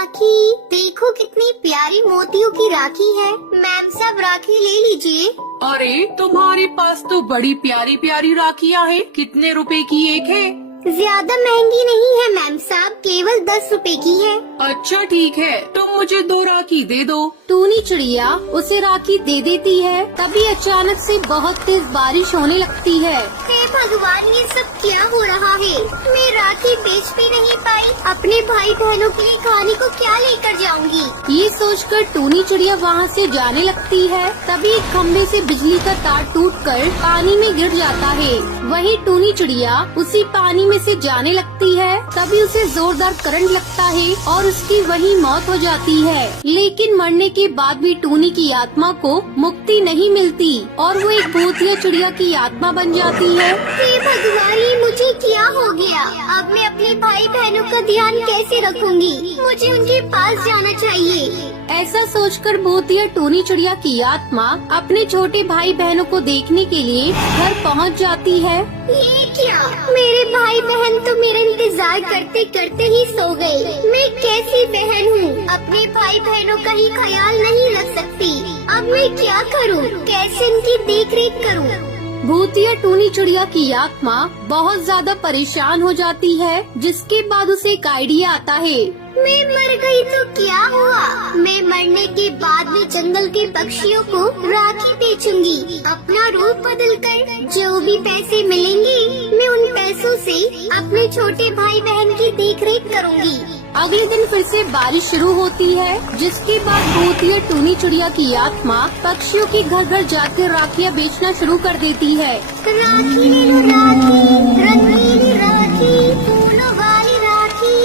राखी, देखो कितनी प्यारी मोतियों की राखी है। मैम साहब राखी ले लीजिए। अरे तुम्हारे पास तो बड़ी प्यारी प्यारी राखियाँ हैं। कितने रुपए की एक है? ज्यादा महंगी नहीं है मैम साहब, केवल 10 रुपए की है। अच्छा ठीक है, तुम मुझे 2 राखी दे दो। टूनी चिड़िया उसे राखी दे देती है। तभी अचानक से बहुत तेज बारिश होने लगती है। हे भगवान, ये सब क्या हो रहा है? मैं राखी बेच भी नहीं पाई, अपने भाई बहनों के लिए खाने को क्या लेकर जाऊंगी? ये सोचकर टूनी चिड़िया वहाँ से जाने लगती है। तभी एक खम्भे से बिजली का तार टूटकर पानी में गिर जाता है। वही टूनी चिड़िया उसी पानी में से जाने लगती है। तभी उसे जोरदार करंट लगता है और उसकी वही मौत हो जाती है। लेकिन मरने के बाद भी टूनी की आत्मा को मुक्ति नहीं मिलती और वो एक भूतिया चिड़िया की आत्मा बन जाती है। हे भगवान, ये मुझे क्या हो गया? अब मैं अपने भाई बहनों का ध्यान कैसे रखूंगी? मुझे उनके पास जाना चाहिए। ऐसा सोचकर भूतिया टूनी चिड़िया की आत्मा अपने छोटे भाई बहनों को देखने के लिए घर पहुंच जाती है। ये क्या? मेरे भाई बहन तो मेरा इंतजार करते करते ही सो गए। मैं कैसी बहन हूँ? अपने भाई बहनों का ही ख्याल नहीं रख सकती। अब मैं क्या करूँ? कैसे इनकी देख रेख करूँ? भूतिया टूनी चिड़िया की आत्मा बहुत ज्यादा परेशान हो जाती है, जिसके बाद उसे एक आइडिया आता है। मैं मर गई तो क्या हुआ? मैं मरने के बाद में जंगल के पक्षियों को राखी बेचूंगी। अपना रूप बदलकर जो भी पैसे मिलेंगे, मैं उन पैसों से अपने छोटे भाई बहन की देखरेख करूंगी। अगले दिन फिर से बारिश शुरू होती है, जिसके बाद भूतिया टूनी चिड़िया की आत्मा पक्षियों के घर घर जाकर राखियाँ बेचना शुरू कर देती है। राखी ले लो राखी, रंगीली राखी, फूलों वाली राखी।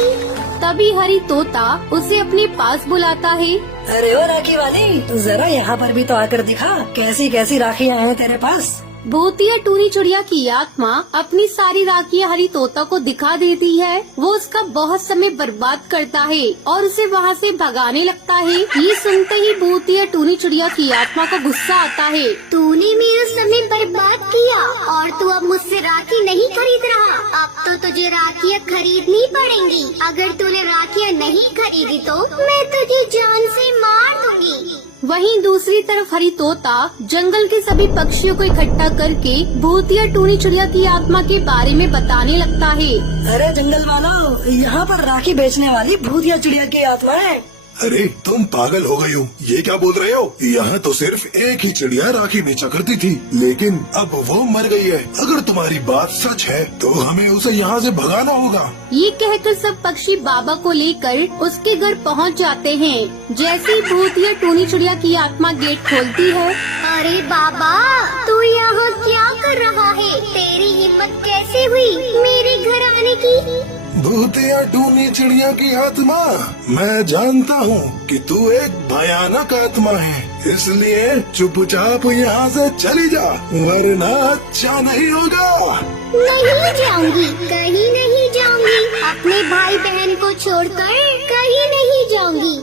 तभी हरी तोता उसे अपने पास बुलाता है। अरे ओ राखी वाली, तू जरा यहाँ पर भी तो आकर दिखा, कैसी कैसी राखियाँ हैं तेरे पास। भूतिया टूनी चिड़िया की आत्मा अपनी सारी राखियाँ हरी तोता को दिखा देती है। वो उसका बहुत समय बर्बाद करता है और उसे वहाँ से भगाने लगता है। ये सुनते ही भूतिया टूनी चिड़िया की आत्मा को गुस्सा आता है। तूने मेरा समय बर्बाद किया और तू अब मुझसे राखी नहीं खरीद रहा। अब तो तुझे राखियाँ खरीदनी पड़ेंगी। अगर तूने राखियाँ नहीं खरीदी तो मैं तुझे जान से मार दूंगी। वहीं दूसरी तरफ हरी तोता जंगल के सभी पक्षियों को इकट्ठा करके भूतिया टूनी चिड़िया की आत्मा के बारे में बताने लगता है। अरे जंगल वालों, यहाँ पर राखी बेचने वाली भूतिया चिड़िया की आत्मा है। अरे तुम पागल हो गई हो, ये क्या बोल रहे हो? यहाँ तो सिर्फ एक ही चिड़िया राखी बेचा करती थी, लेकिन अब वो मर गई है। अगर तुम्हारी बात सच है तो हमें उसे यहाँ से भगाना होगा। ये कहकर सब पक्षी बाबा को लेकर उसके घर पहुँच जाते हैं। जैसे ही भूतिया टूनी चिड़िया की आत्मा गेट खोलती है। अरे बाबा, तू यहाँ क्या कर रहा है? तेरी हिम्मत कैसे हुई मेरे घर आने की? भूतिया टूनी चिड़िया की आत्मा, मैं जानता हूँ कि तू एक भयानक आत्मा है, इसलिए चुपचाप यहाँ से चली जा, वरना अच्छा नहीं होगा। नहीं जाऊंगी, कहीं नहीं जाऊंगी। अपने भाई बहन को छोड़कर कहीं नहीं जाऊंगी।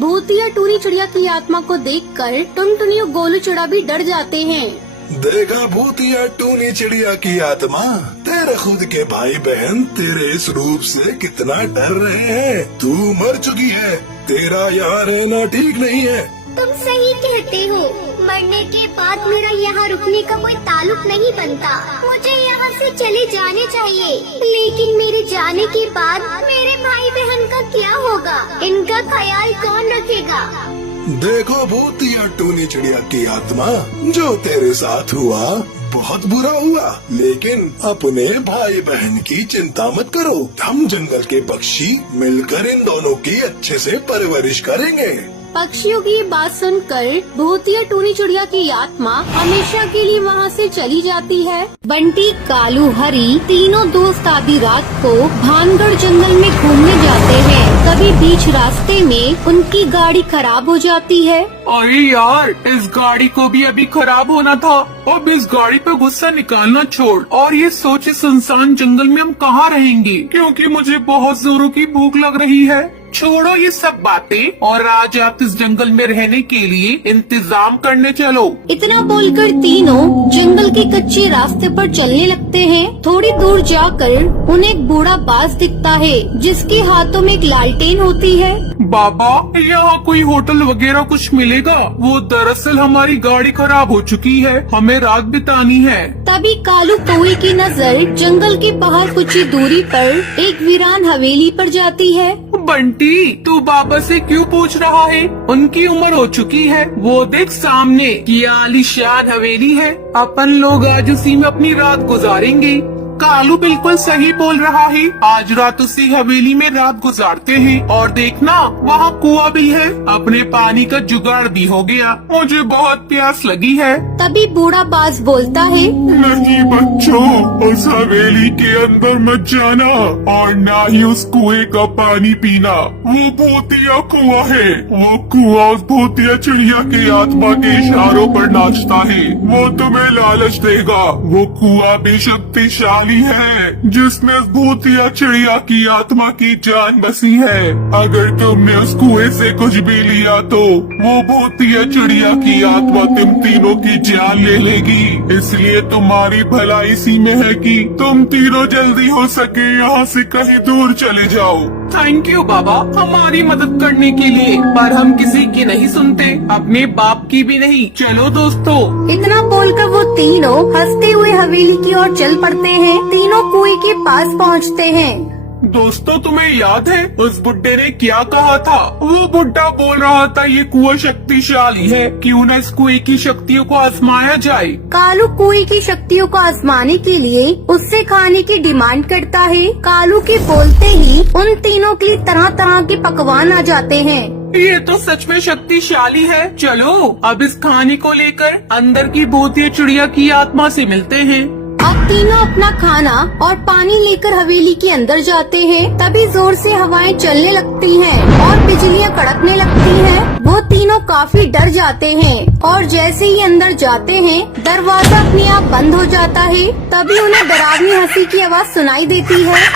भूतिया टूनी चिड़िया की आत्मा को देखकर टुनटुनी और गोलू चिड़ा भी डर जाते हैं। देखा भूतिया टूनी चिड़िया की आत्मा, तेरे खुद के भाई बहन तेरे इस रूप से कितना डर रहे हैं। तू मर चुकी है, तेरा यहाँ रहना ठीक नहीं है। तुम सही कहते हो, मरने के बाद मेरा यहाँ रुकने का कोई ताल्लुक नहीं बनता। मुझे यहाँ से चले जाने चाहिए, लेकिन मेरे जाने के बाद मेरे भाई बहन का क्या होगा? इनका ख्याल कौन रखेगा? देखो भूतिया टूनी चिड़िया की आत्मा, जो तेरे साथ हुआ बहुत बुरा हुआ, लेकिन अपने भाई बहन की चिंता मत करो। हम जंगल के पक्षी मिलकर इन दोनों की अच्छे से परवरिश करेंगे। पक्षियों की ये बात सुनकर भूतिया टूनी चिड़िया की आत्मा हमेशा के लिए वहाँ से चली जाती है। बंटी, कालू, हरी तीनों दोस्त आधी रात को भानगढ़ जंगल में घूमने जाते हैं। तभी बीच रास्ते में उनकी गाड़ी खराब हो जाती है अरे यार, इस गाड़ी को भी अभी खराब होना था। अब इस गाड़ी पे गुस्सा निकालना छोड़ और ये सोच इस सुनसान जंगल में हम कहाँ रहेंगे, क्योंकि मुझे बहुत जोरों की भूख लग रही है। छोड़ो ये सब बातें और आज आप इस जंगल में रहने के लिए इंतजाम करने चलो। इतना बोलकर तीनों जंगल के कच्चे रास्ते पर चलने लगते हैं। थोड़ी दूर जाकर उन्हें एक बूढ़ा बाज दिखता है जिसके हाथों में एक लालटेन होती है। बाबा, यहाँ कोई होटल वगैरह कुछ मिलेगा? वो दरअसल हमारी गाड़ी खराब हो चुकी है, हमें रात बितानी है। तभी कालू कौवे की नजर जंगल के बाहर कुछ ही दूरी पर एक वीरान हवेली पर जाती है। बंटी, तू बाबा से क्यों पूछ रहा है? उनकी उम्र हो चुकी है, वो देख सामने क्या आलीशान हवेली है। अपन लोग आज उसी में अपनी रात गुजारेंगे। कालू बिल्कुल सही बोल रहा है, आज रात उसी हवेली में रात गुजारते हैं। और देखना, वहाँ कुआं भी है, अपने पानी का जुगाड़ भी हो गया। मुझे बहुत प्यास लगी है। तभी बूढ़ा बाज बोलता है, नहीं बच्चों, उस हवेली के अंदर मत जाना और ना ही उस कुएं का पानी पीना। वो भूतिया कुआं है। वो कुआं उस भूतिया चिड़िया के आत्मा के इशारों पर नाचता है। वो तुम्हें लालच देगा। वो कुआं भी शक्तिशाली है जिसमें उस भूतिया चिड़िया की आत्मा की जान बसी है। अगर तुमने उस कुएं से कुछ भी लिया तो वो भूतिया चिड़िया की आत्मा तुम तीनों की जान ले लेगी। इसलिए तुम्हारी भलाई इसी में है कि तुम तीनों जल्दी हो सके यहाँ से कहीं दूर चले जाओ। थैंक यू बाबा, हमारी मदद करने के लिए। पर हम किसी की नहीं सुनते, अपने बाप की भी नहीं। चलो दोस्तों। इतना बोलकर वो तीनों हंसते हुए हवेली की ओर चल पड़ते हैं। तीनों कुएं के पास पहुंचते हैं। दोस्तों, तुम्हें याद है उस बुड्ढे ने क्या कहा था? वो बुड्ढा बोल रहा था ये कुआं शक्तिशाली है, क्यों न इस कुएं की शक्तियों को आजमाया जाए। कालू कुएं की शक्तियों को आजमाने के लिए उससे खाने की डिमांड करता है। कालू के बोलते ही उन तीनों के लिए तरह तरह के पकवान आ जाते हैं। ये तो सच में शक्तिशाली है। चलो अब इस खाने को लेकर अंदर की भूतिया चिड़िया की आत्मा से मिलते हैं। अब तीनों अपना खाना और पानी लेकर हवेली के अंदर जाते हैं। तभी जोर से हवाएं चलने लगती हैं और बिजलियां कड़कने लगती हैं। वो तीनों काफी डर जाते हैं और जैसे ही अंदर जाते हैं दरवाजा अपने आप बंद हो जाता है। तभी उन्हें डरावनी हंसी की आवाज सुनाई देती है।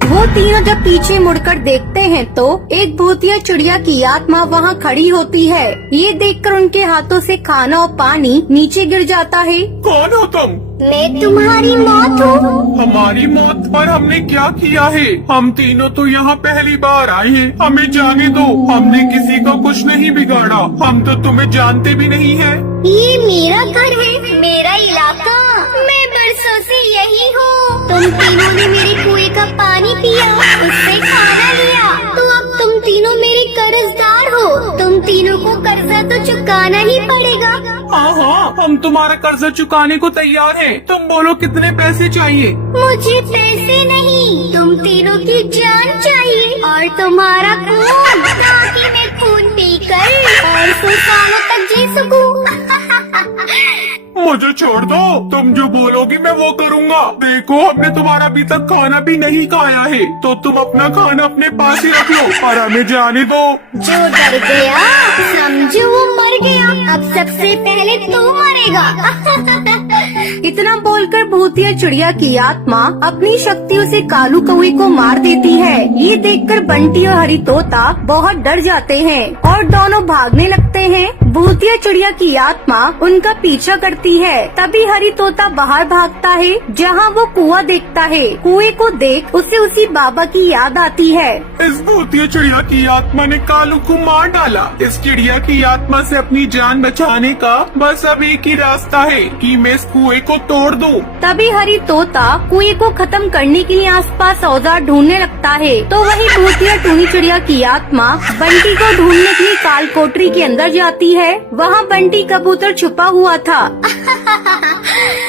वो तीनों जब पीछे मुड़कर देखते हैं तो एक भूतिया चिड़िया की आत्मा वहाँ खड़ी होती है। ये देखकर उनके हाथों से खाना और पानी नीचे गिर जाता है। कौन हो तुम? मैं तुम्हारी मौत हूँ। हमारी मौत? पर हमने क्या किया है? हम तीनों तो यहाँ पहली बार आए हैं, हमें जाने दो। हमने किसी का कुछ नहीं बिगाड़ा, हम तो तुम्हें जानते भी नहीं है। ये मेरा घर है, मेरा इलाका। मैं बरसों से यही हूँ। तुम तीनों ने मेरे कुएं का पानी पिया, उससे खाना लिया, तो अब तुम तीनों मेरे कर्जदार हो। तुम तीनों को कर्जा तो चुकाना ही पड़ेगा। हाँ हाँ, हम तुम्हारा कर्जा चुकाने को तैयार हैं। तुम बोलो कितने पैसे चाहिए? मुझे पैसे नहीं, तुम तीनों की जान चाहिए और तुम्हारा खून, ताकि मैं खून पीकर और 100 सालों तक जी सकूं। मुझे छोड़ दो, तुम जो बोलोगी मैं वो करूँगा। देखो, हमने तुम्हारा अभी तक खाना भी नहीं खाया है, तो तुम अपना खाना अपने पास ही रख लो और हमें जाने दो। जो डर गया समझो वो मर गया। अब सबसे पहले तू मरेगा। इतना बोलकर भूतिया चिड़िया की आत्मा अपनी शक्तियों से कालू कौवे को मार देती है। ये देखकर बंटी और हरी तोता बहुत डर जाते हैं और दोनों भागने लगते हैं। भूतिया चिड़िया की आत्मा उनका पीछा करती है। तभी हरी तोता बाहर भागता है जहाँ वो कुआं देखता है। कुएं को देख उसे उसी बाबा की याद आती है। इस भूतिया चिड़िया की आत्मा ने कालू को मार डाला। इस चिड़िया की आत्मा से अपनी जान बचाने का बस अब एक ही रास्ता है कि मैं इस कुएं को तोड़ दूं। तभी हरी तोता कुएं को खत्म करने के लिए आसपास औजार ढूंढने लगता है। तो वही भूतिया टूनी चिड़िया की आत्मा बंटी को ढूंढने के लिए काल कोठरी के अंदर जाती है। वहाँ बंटी कबूतर छुपा हुआ था।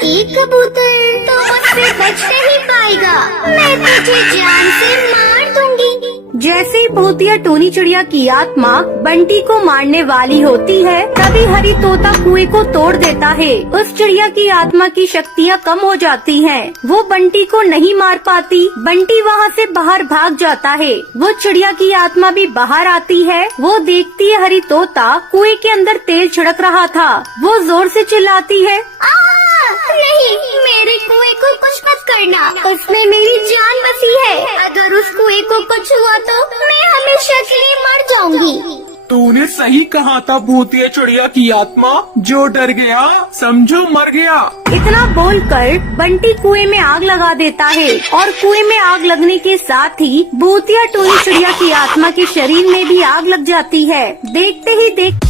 एक कबूतर तो मुझसे बच नहीं पाएगा, मैं तुझे जान से मार दूंगी। जैसे ही भूतिया टूनी चिड़िया की आत्मा बंटी को मारने वाली होती है, तभी हरी तोता कुएं को तोड़ देता है। उस चिड़िया की आत्मा की शक्तियाँ कम हो जाती हैं। वो बंटी को नहीं मार पाती। बंटी वहाँ से बाहर भाग जाता है। वो चिड़िया की आत्मा भी बाहर आती है। वो देखती है हरी तोता कुएं के अंदर तेल छिड़क रहा था। वो जोर से चिल्लाती है, नहीं, मेरे कुएं को कुछ मत करना, उसमें मेरी जान बसी है। अगर उस कुएं को कुछ हुआ तो मैं हमेशा के लिए मर जाऊंगी। तूने सही कहा था भूतिया चिड़िया की आत्मा, जो डर गया समझो मर गया। इतना बोलकर बंटी कुएं में आग लगा देता है और कुएं में आग लगने के साथ ही भूतिया टूनी चिड़िया की आत्मा के शरीर में भी आग लग जाती है। देखते ही देखते